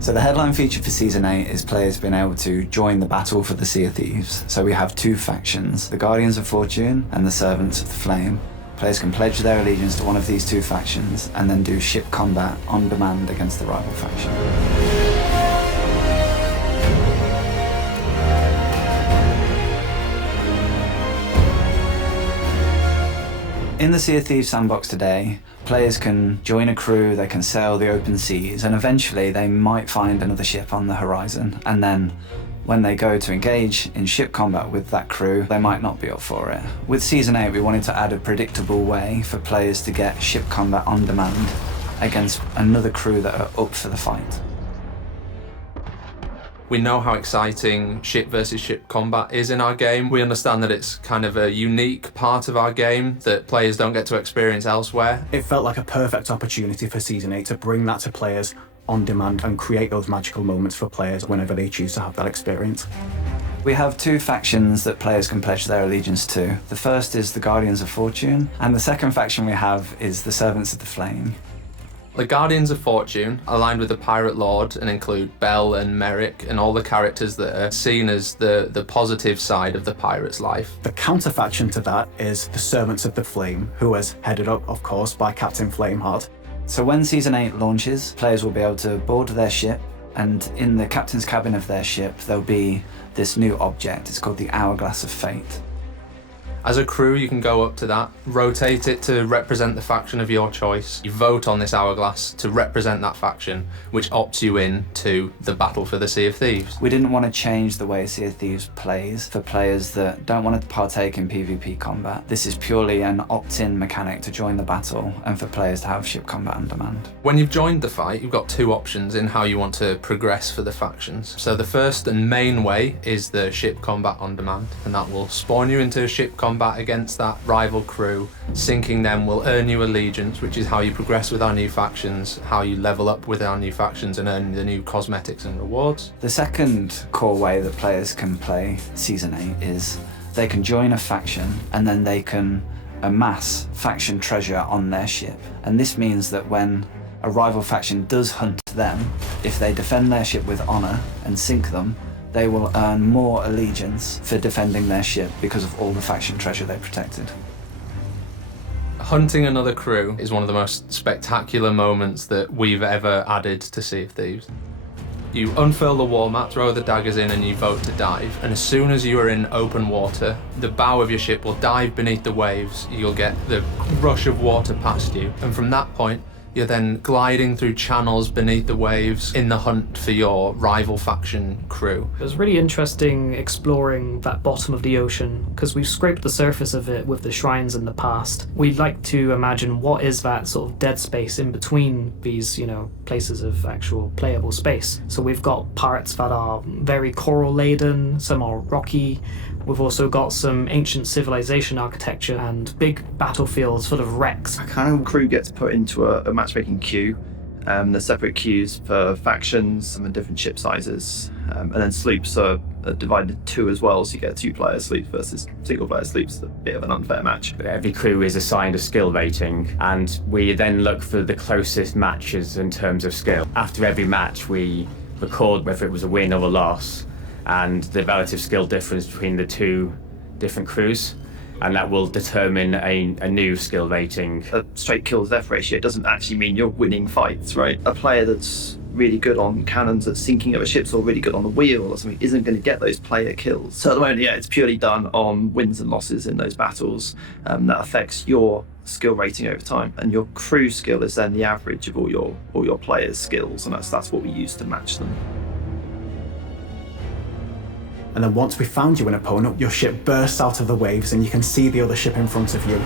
So the headline feature for Season 8 is players being able to join the battle for the Sea of Thieves. So we have two factions, the Guardians of Fortune and the Servants of the Flame. Players can pledge their allegiance to one of these two factions and then do ship combat on demand against the rival faction. In the Sea of Thieves sandbox today, players can join a crew, they can sail the open seas, and eventually they might find another ship on the horizon. And then when they go to engage in ship combat with that crew, they might not be up for it. With Season 8, we wanted to add a predictable way for players to get ship combat on demand against another crew that are up for the fight. We know how exciting ship versus ship combat is in our game. We understand that it's kind of a unique part of our game that players don't get to experience elsewhere. It felt like a perfect opportunity for Season 8 to bring that to players on demand and create those magical moments for players whenever they choose to have that experience. We have two factions that players can pledge their allegiance to. The first is the Guardians of Fortune, and the second faction we have is the Servants of the Flame. The Guardians of Fortune aligned with the Pirate Lord and include Belle and Merrick and all the characters that are seen as the positive side of the pirate's life. The counter-faction to that is the Servants of the Flame, who is headed up, of course, by Captain Flameheart. So when Season 8 launches, players will be able to board their ship, and in the captain's cabin of their ship there'll be this new object. It's called the Hourglass of Fate. As a crew, you can go up to that, rotate it to represent the faction of your choice. You vote on this hourglass to represent that faction, which opts you in to the battle for the Sea of Thieves. We didn't want to change the way Sea of Thieves plays for players that don't want to partake in PvP combat. This is purely an opt-in mechanic to join the battle and for players to have ship combat on demand. When you've joined the fight, you've got two options in how you want to progress for the factions. So the first and main way is the ship combat on demand, and that will spawn you into ship combat against that rival crew. Sinking them will earn you allegiance, which is how you progress with our new factions, how you level up with our new factions and earn the new cosmetics and rewards. The second core way that players can play Season 8 is they can join a faction and then they can amass faction treasure on their ship. And this means that when a rival faction does hunt them, if they defend their ship with honor and sink them, they will earn more allegiance for defending their ship because of all the faction treasure they protected. Hunting another crew is one of the most spectacular moments that we've ever added to Sea of Thieves. You unfurl the wall mat, throw the daggers in, and you vote to dive. And as soon as you are in open water, the bow of your ship will dive beneath the waves. You'll get the rush of water past you. And from that point, you're then gliding through channels beneath the waves in the hunt for your rival faction crew. It was really interesting exploring that bottom of the ocean because we've scraped the surface of it with the shrines in the past. We'd like to imagine what is that sort of dead space in between these, places of actual playable space. So we've got parts that are very coral laden, some are rocky. We've also got some ancient civilization architecture and big battlefields full of wrecks. A kind of crew gets put into a matchmaking queue. There's separate queues for factions and different ship sizes. And then sloops are divided into two as well, so you get two-player sloops versus single-player sloops. It's a bit of an unfair match. Every crew is assigned a skill rating, and we then look for the closest matches in terms of skill. After every match, we record whether it was a win or a loss, and the relative skill difference between the two different crews, and that will determine a new skill rating. A straight kill to death ratio doesn't actually mean you're winning fights, right? A player that's really good on cannons at sinking of a ship or really good on the wheel or something isn't going to get those player kills. So at the moment, it's purely done on wins and losses in those battles. That affects your skill rating over time, and your crew skill is then the average of all your players' skills, and that's what we use to match them. And then once we found you an opponent, your ship bursts out of the waves and you can see the other ship in front of you.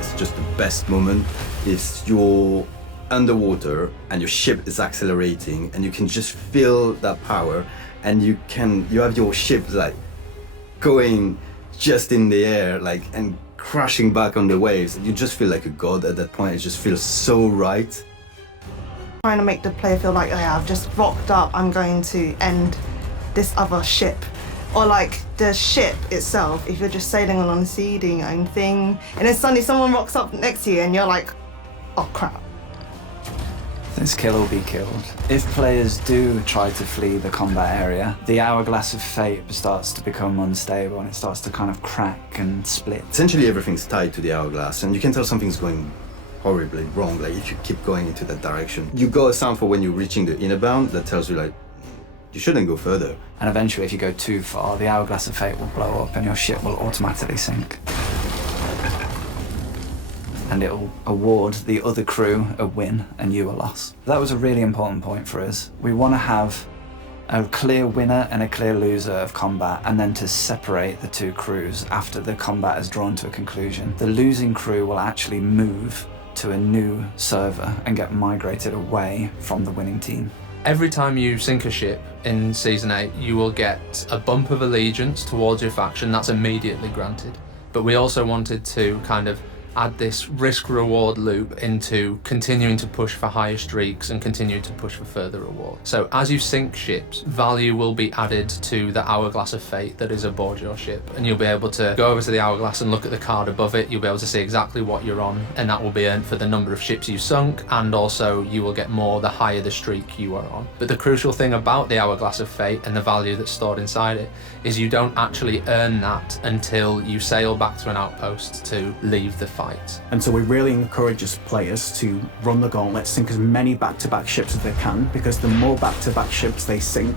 It's just the best moment. Is you're underwater and your ship is accelerating and you can just feel that power, and you have your ship like going just in the air, like, and crashing back on the waves. You just feel like a god at that point. It just feels so right. Trying to make the player feel like, oh yeah, I've just rocked up, I'm going to end this other ship. Or like the ship itself, if you're just sailing on the sea doing your own thing, and then suddenly someone rocks up next to you and you're like, oh crap. It's kill or be killed. If players do try to flee the combat area, the hourglass of fate starts to become unstable and it starts to kind of crack and split. Essentially everything's tied to the hourglass, and you can tell something's going horribly wrong, like if you keep going into that direction. You got a sound for when you're reaching the inner bound that tells you like, you shouldn't go further. And eventually if you go too far, the hourglass of fate will blow up and your ship will automatically sink. And it'll award the other crew a win and you a loss. That was a really important point for us. We want to have a clear winner and a clear loser of combat, and then to separate the two crews after the combat is drawn to a conclusion. The losing crew will actually move to a new server and get migrated away from the winning team. Every time you sink a ship in Season 8, you will get a bump of allegiance towards your faction. That's immediately granted. But we also wanted to kind of add this risk-reward loop into continuing to push for higher streaks and continue to push for further reward. So as you sink ships, value will be added to the hourglass of fate that is aboard your ship, and you'll be able to go over to the hourglass and look at the card above it. You'll be able to see exactly what you're on, and that will be earned for the number of ships you sunk, and also you will get more the higher the streak you are on. But the crucial thing about the hourglass of fate and the value that's stored inside it is you don't actually earn that until you sail back to an outpost to leave the fight. And so we really encourage us players to run the gauntlet, sink as many back-to-back ships as they can, because the more back-to-back ships they sink,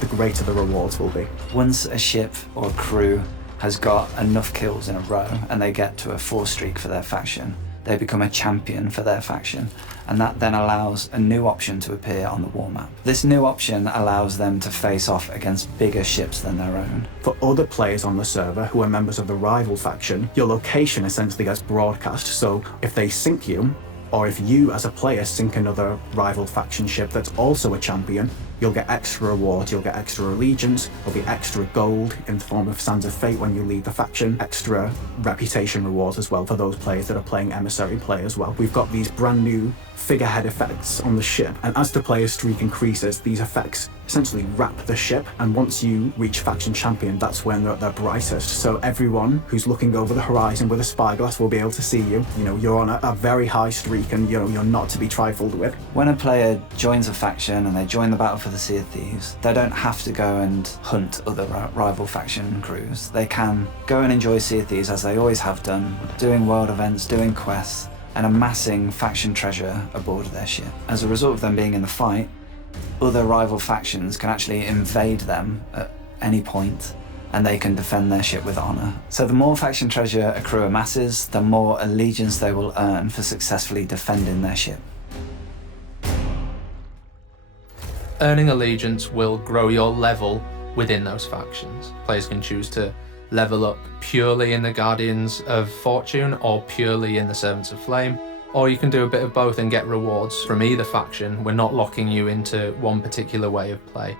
the greater the rewards will be. Once a ship or a crew has got enough kills in a row and they get to a 4 streak for their faction, they become a champion for their faction, and that then allows a new option to appear on the war map. This new option allows them to face off against bigger ships than their own. For other players on the server who are members of the rival faction, your location essentially gets broadcast, so if they sink you, or if you as a player sink another rival faction ship that's also a champion, you'll get extra rewards, you'll get extra allegiance, there'll be extra gold in the form of Sands of Fate when you leave the faction, extra reputation rewards as well for those players that are playing emissary play as well. We've got these brand new figurehead effects on the ship, and as the player's streak increases, these effects essentially wrap the ship, and once you reach faction champion, that's when they're at their brightest. So everyone who's looking over the horizon with a spyglass will be able to see you. You know, you're on a very high streak, and you're not to be trifled with. When a player joins a faction and they join the battle for the Sea of Thieves, they don't have to go and hunt other rival faction crews. They can go and enjoy Sea of Thieves as they always have done, doing world events, doing quests, and amassing faction treasure aboard their ship. As a result of them being in the fight, other rival factions can actually invade them at any point, and they can defend their ship with honor. So the more faction treasure a crew amasses, the more allegiance they will earn for successfully defending their ship. Earning allegiance will grow your level within those factions. Players can choose to level up purely in the Guardians of Fortune or purely in the Servants of Flame, or you can do a bit of both and get rewards from either faction. We're not locking you into one particular way of play.